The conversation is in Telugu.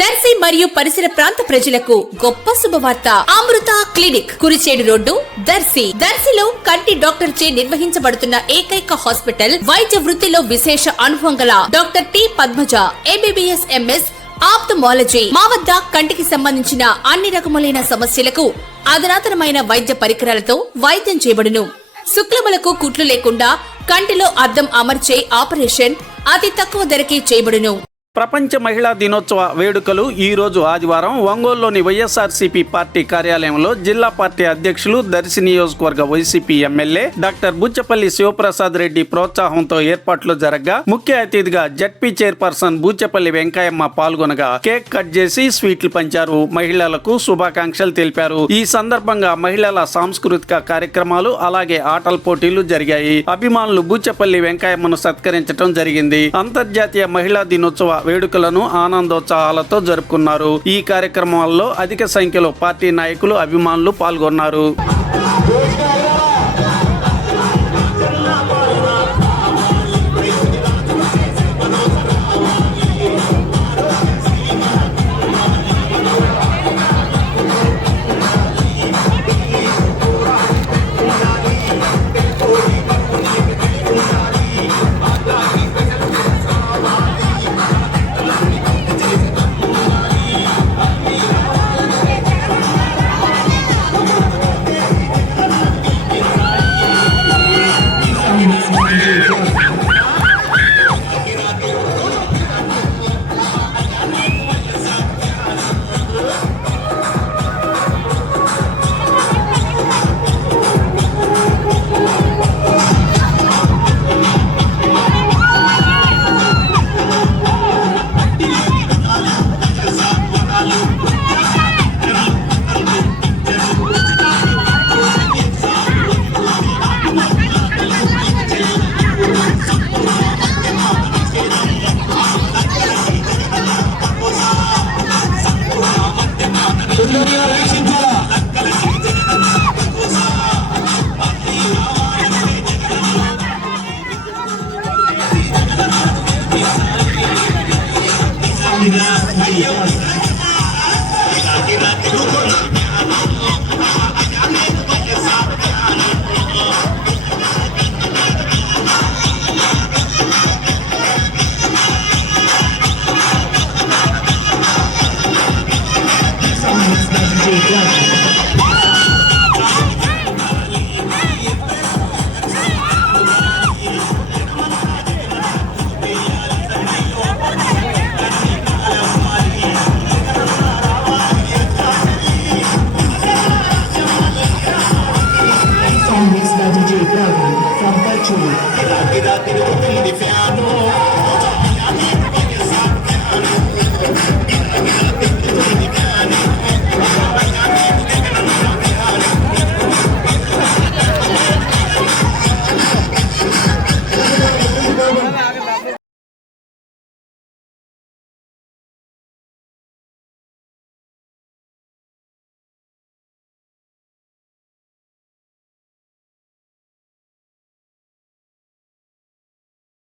దర్శి మరియు పరిసర ప్రాంత ప్రజలకు గొప్ప శుభవార్త. అమృత క్లినిక్, కురిచేడు రోడ్డు, దర్శి. దర్శిలో కంటి డాక్టర్ చే నిర్వహించబడుతున్న ఏకైక హాస్పిటల్. వైద్య వృత్తిలో విశేష అనుభవం గల doctor T Padmaja, MBBS, MS, ophthalmology. మా వద్ద కంటికి సంబంధించిన అన్ని రకములైన సమస్యలకు అధునాతనమైన వైద్య పరికరాలతో వైద్యం చేయబడును. శుక్లములకు కుట్లు లేకుండా కంటిలో అద్దం అమర్చే ఆపరేషన్ అతి తక్కువ ధరకే చేయబడును. ప్రపంచ మహిళా దినోత్సవ వేడుకలు ఈ రోజు ఆదివారం ఒంగోలులోని వైఎస్ఆర్సీపీ పార్టీ కార్యాలయంలో జిల్లా పార్టీ అధ్యక్షులు, దర్శి నియోజకవర్గ వైసీపీ ఎమ్మెల్యే డాక్టర్ బూచపల్లి శివప్రసాద్ రెడ్డి ప్రోత్సాహంతో ఏర్పాట్లు జరగగా ముఖ్య అతిథిగా జడ్పీ చైర్పర్సన్ బూచపల్లి వెంకయ్యమ్మ పాల్గొనగా కేక్ కట్ చేసి స్వీట్లు పంచారు. మహిళలకు శుభాకాంక్షలు తెలిపారు. ఈ సందర్భంగా మహిళల సాంస్కృతిక కార్యక్రమాలు అలాగే ఆటల పోటీలు జరిగాయి. అభిమానులు బూచపల్లి వెంకయ్యమ్మను సత్కరించడం జరిగింది. అంతర్జాతీయ మహిళా దినోత్సవ వేడుకలను ఆనందోత్సాహాలతో జరుపుకున్నారు. ఈ కార్యక్రమాల్లో అధిక సంఖ్యలో పార్టీ నాయకులు, అభిమానులు పాల్గొన్నారు. From Virtual.